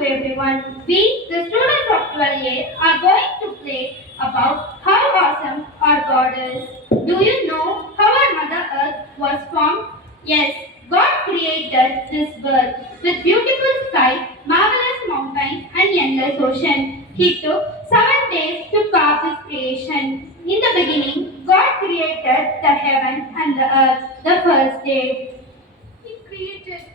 to everyone. We, the students of 12A, are going to play about how awesome our God is. Do you know how our Mother Earth was formed? Yes, God created this world with beautiful sky, marvelous mountains, and endless ocean. He took 7 days to carve this creation. In the beginning, God created the heaven and the earth the first day. He created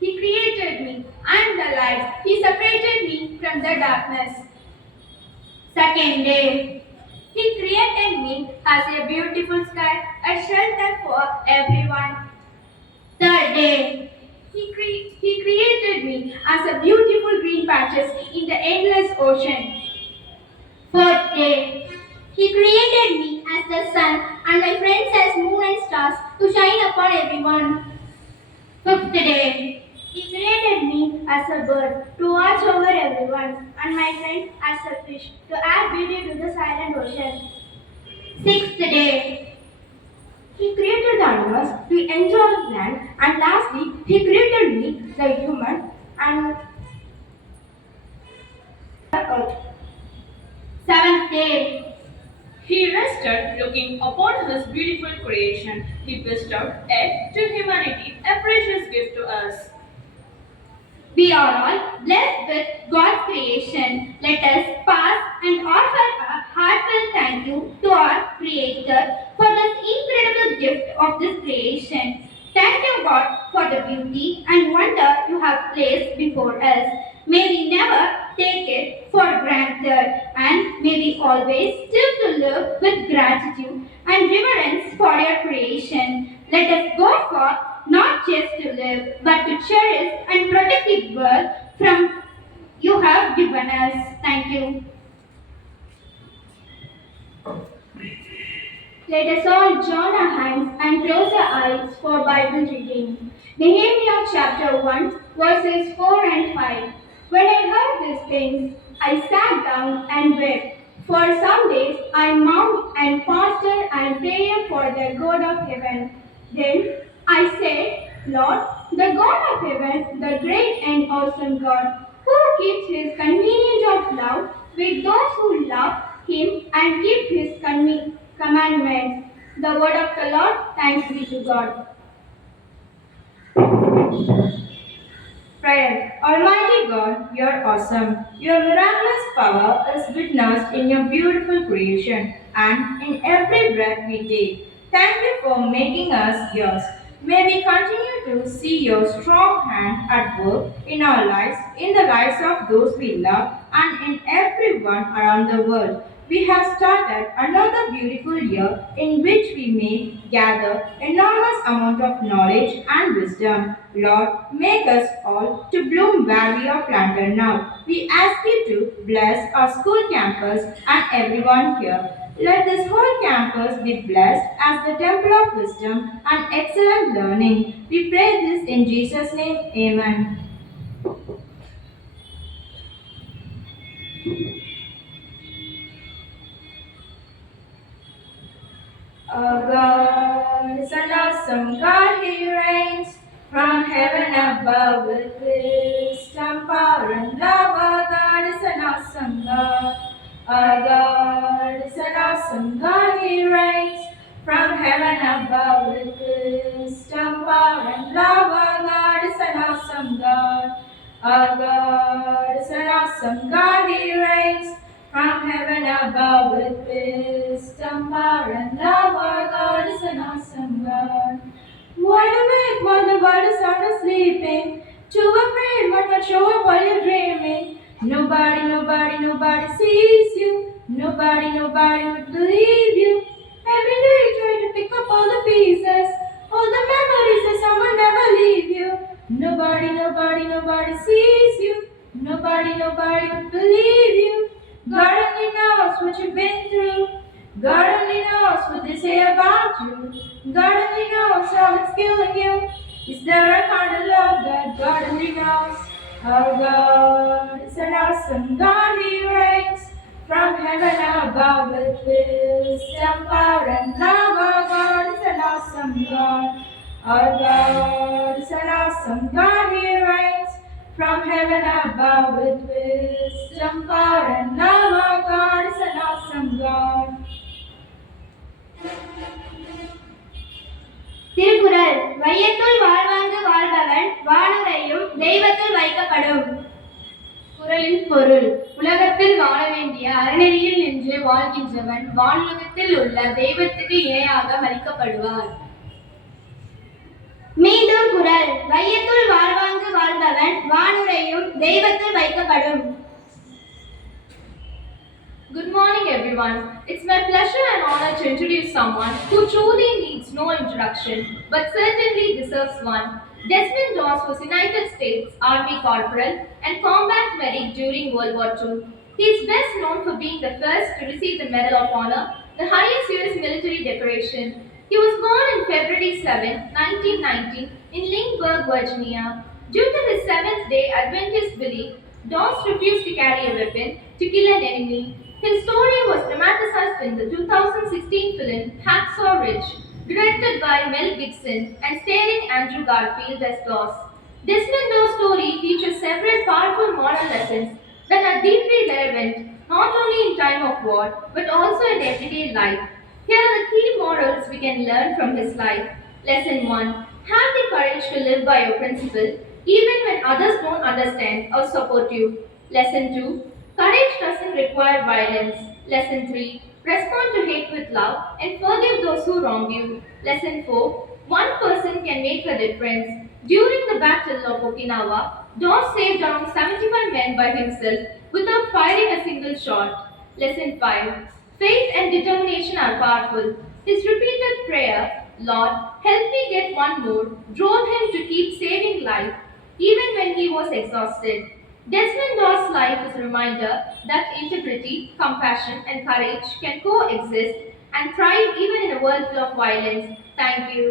he created me and the light. He separated me from the darkness. Second day. He created me as a beautiful sky, a shelter for everyone. Third day. He created me as a beautiful green patches in the endless ocean. Fourth day. He created me as the sun and my friends as moon and stars to shine upon everyone. Fifth day. He created me as a bird to watch over everyone, and my friend as a fish to add beauty to the silent ocean. Sixth day. He created the animals to enjoy land, and lastly, he created me, the human, and the earth. Seventh day. He rested, looking upon his beautiful creation. He bestowed it to humanity, a precious gift to us. We are all blessed with God's creation. Let us pause and offer a heartfelt thank you to our Creator for this incredible gift of this creation. Thank you, God, for the beauty and wonder you have placed before us. May we never take it for granted, and may we always still to live with gratitude and reverence for your creation. Let us go forth not just to live, but to cherish and protect the world from you have given us. Thank you. Let us all join our hands and close our eyes for Bible reading. Nehemiah chapter 1, verses 4 and 5. When I heard these things, I sat down and wept. For some days I mourned and fasted and prayed for the God of heaven. Then I said, Lord, the God of heaven, the great and awesome God, who keeps his convenience of love with those who love him and keep his commandments. The word of the Lord, thanks be to God. Prayer. Almighty God, you are awesome. Your miraculous power is witnessed in your beautiful creation and in every breath we take. Thank you for making us yours. May we continue to see your strong hand at work in our lives, in the lives of those we love, and in everyone around the world. We have started another beautiful year in which we may gather enormous amount of knowledge and wisdom. Lord, make us all to bloom where we are planted now. We ask you to bless our school campus and everyone here. Let this whole campus be blessed as the temple of wisdom and excellent learning. We pray this in Jesus' name. Amen. Our God is an awesome God, He reigns from heaven above with wisdom, power, and love. Our God is an awesome God. Our God is an awesome God, He reigns from heaven above with wisdom, power, and love. Our God is an awesome God. Our God is an awesome God, He reigns from heaven above with wisdom, power, and love. Our God is an awesome God. Wide awake while the world is sound asleeping. Too afraid but not show up while you're dreaming. Nobody sees you. Nobody would believe you. Every day you try to pick up all the pieces. All the memories that someone never leave you. Nobody sees you. Nobody would believe you. God only knows what you've been through. God only knows what they say about you. God only knows how it's killing you. Is there a kind of love that God only knows? Our God is an awesome God, He reigns from heaven above with wisdom, power, and love. Our God is an awesome God. Our God is an awesome God, He reigns from heaven above with wisdom, power, and love. Our God is an awesome God. Thirukkural வையத்துள் வாழ்வாங்கு வாழ்பவன் வானுரையும் தெய்வத்துள் வைக்கப்படும். குறளின் பொருள்: உலகத்தில் வாழ வேண்டிய அறநெறியில் நின்று வாழ்கின்றவன் வானுலகத்தில் உள்ள தெய்வத்துக்கு இணையாக மதிக்கப்படுவார். மீண்டும் குறள் வையத்துள் வாழ்வாங்கு வாழ்பவன் வானுரையும் தெய்வத்துள் வைக்கப்படும். Good morning, everyone. It's my pleasure and honor to introduce someone who truly needs no introduction, but certainly deserves one. Desmond Doss was United States Army Corporal and combat medic during World War II. He is best known for being the first to receive the Medal of Honor, the highest U.S. military decoration. He was born on February 7, 1919, in Lynchburg, Virginia. Due to his Seventh-day Adventist belief, Doss refused to carry a weapon to kill an enemy. His story was dramatized in the 2016 film Hacksaw Ridge, directed by Mel Gibson and starring Andrew Garfield as Doss. Desmond Doss' story teaches several powerful moral lessons that are deeply relevant not only in time of war but also in everyday life. Here are the key morals we can learn from his life. Lesson 1. Have the courage to live by your principle even when others don't understand or support you. Lesson 2. Courage doesn't require violence. Lesson 3. Respond to hate with love and forgive those who wrong you. Lesson 4. One person can make a difference. During the Battle of Okinawa, Doss saved around 75 men by himself without firing a single shot. Lesson 5. Faith and determination are powerful. His repeated prayer, "Lord, help me get one more," drove him to keep saving life even when he was exhausted. Desmond Doss' life is a reminder that integrity, compassion, and courage can coexist and thrive even in a world full of violence. Thank you.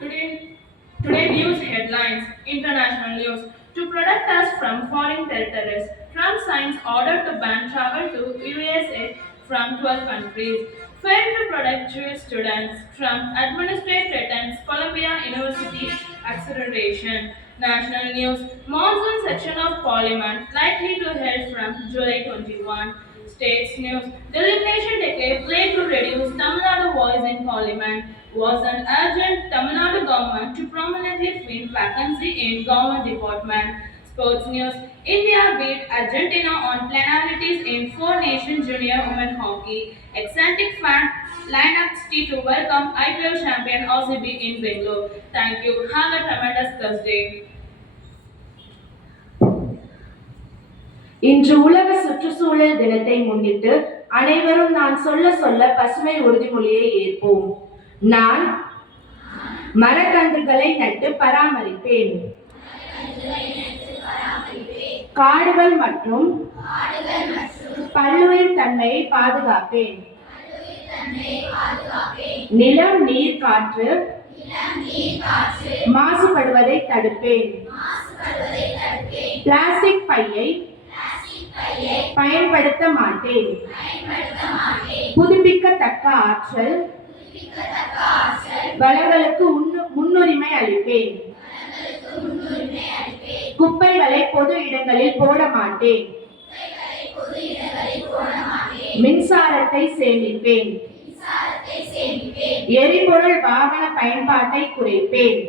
Today news headlines. International news. To protect us from foreign terrorists, Trump signs order to ban travel to USA from 12 countries. Fail to protect Jewish students. Trump administration threatens Columbia University acceleration. National news. Monsoon session of Parliament likely to held from July 21. States news. Deliberation decade played to reduce Tamil Nadu voice in Parliament. Was an urgent Tamil Nadu government to prominently fill vacancy in government department. Sports news. India beat Argentina on penalties in Four Nations Junior Women Hockey. Eccentric fan lineup to welcome IPL champion RCB in Bengaluru. Thank you. Have a tremendous Thursday. இன்று உலக சுற்றுச்சூழல் தினத்தை முன்னிட்டு அனைவரும் நான் சொல்ல சொல்ல பசுமை உறுதிமொழியை ஏற்போம். நான் மரக்கன்றுகளை நட்டு பராமரிப்பேன். காடுகள் மற்றும் பல்லுயிர் தன்மையை பாதுகாப்பேன். நிலம், நீர், காற்று மாசுபடுவதை தடுப்பேன். பிளாஸ்டிக் பையை பயன்படுத்த மாட்டேன். புதுப்பிக்கத்தக்க ஆற்றல் வளங்களுக்கு முன்னுரிமை அளிப்பேன். குப்பைகளை பொது இடங்களில் போட மாட்டேன். மின்சாரத்தை சேமிப்பேன். எரிபொருள் வாகன பயன்பாட்டை குறைப்பேன்.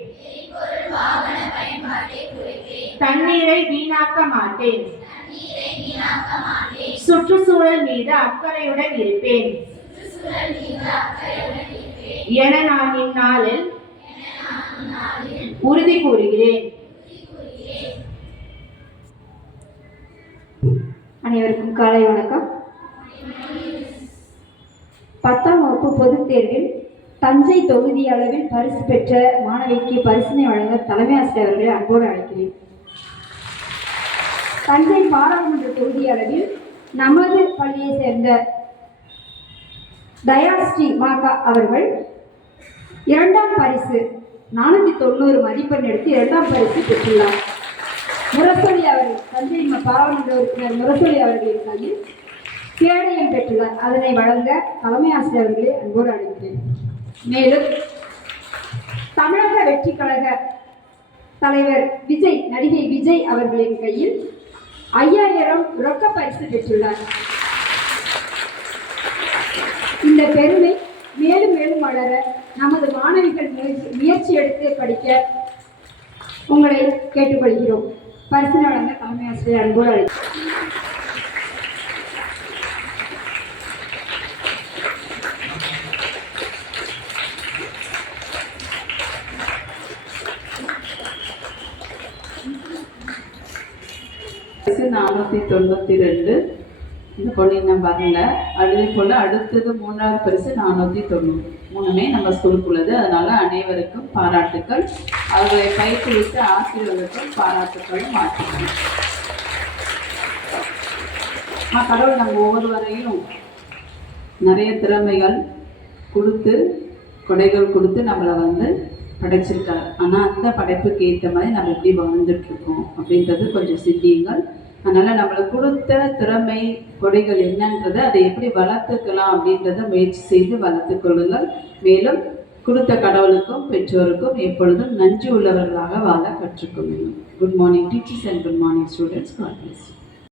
தண்ணீரை வீணாக்க மாட்டேன். சுற்றுச்சூழல் மீது அக்கறையுடன் இருப்பேன் என நான் இந்நாளில் உறுதி கூறுகிறேன். அனைவருக்கும் காலை வணக்கம். 10ஆம் வகுப்பு பொதுத் தேர்வில் தஞ்சை தொகுதி அளவில் பரிசு பெற்ற மாணவிக்கு பரிசினை வழங்க தலைமை ஆசிரியர் அவர்களை அன்போடு அழைக்கிறேன். தஞ்சை பாராளுமன்ற தொகுதி அளவில் நமது பள்ளியை சேர்ந்த தயாஸ்ரீ மாகா அவர்கள் 2ஆம் பரிசு 490 மதிப்பெண் எடுத்து 2ஆம் பரிசு பெற்றுள்ளார். முரசொலி அவர்கள் தஞ்சை பாராளுமன்ற உறுப்பினர் முரசொலி அவர்களின் கையில் கேடயம் பெற்றுள்ளார். அதனை வழங்க தலைமை ஆசிரியர் அவர்களை அன்போடு அழைக்கிறேன். மேலும் தமிழக வெற்றி கழக தலைவர் விஜய், நடிகை விஜய் அவர்களின் கையில் 5000 ரொக்க பரிசு பெற்றுள்ளார். இந்த பெருமை மேலும் மேலும் வளர நமது மாணவிகள் முயற்சி எடுத்து படிக்க உங்களை கேட்டுக்கொள்கிறோம். பரிசு வழங்க தலைமை ஆசிரியர் அன்போடு அழைக்கிறேன். வயசு 492. இந்த பொண்ணு இன்னும் வரல. அதே போல் அடுத்தது 3வது பரிசு 490. மூணுமே நம்ம ஸ்கூலுக்குள்ளது. அதனால அனைவருக்கும் பாராட்டுக்கள். அவர்களை பயிற்றுவித்த ஆசிரியர்களுக்கும் பாராட்டுக்களும் மாற்றணும். கடவுள் நம்ம ஒவ்வொருவரையும் நிறைய திறமைகள் கொடுத்து, கொடைகள் கொடுத்து நம்மளை படைச்சிருக்காரு. ஆனால் அந்த படைப்புக்கு ஏற்ற மாதிரி நம்ம எப்படி வாழ்ந்துட்டுருக்கோம் அப்படின்றது கொஞ்சம் சிந்தியுங்கள். அதனால் நம்மளுக்கு கொடுத்த திறமை, கொடைகள் என்னன்றதை அதை எப்படி வளர்த்துக்கலாம் அப்படின்றத முயற்சி செய்து வளர்த்து கொள்ளுங்கள். மேலும் கொடுத்த கடவுளுக்கும் பெற்றோருக்கும் எப்பொழுதும் நன்றி உள்ளவர்களாக வாழ கற்றுக்கொள்ளுங்கள். Good morning teachers and good morning students. God bless you.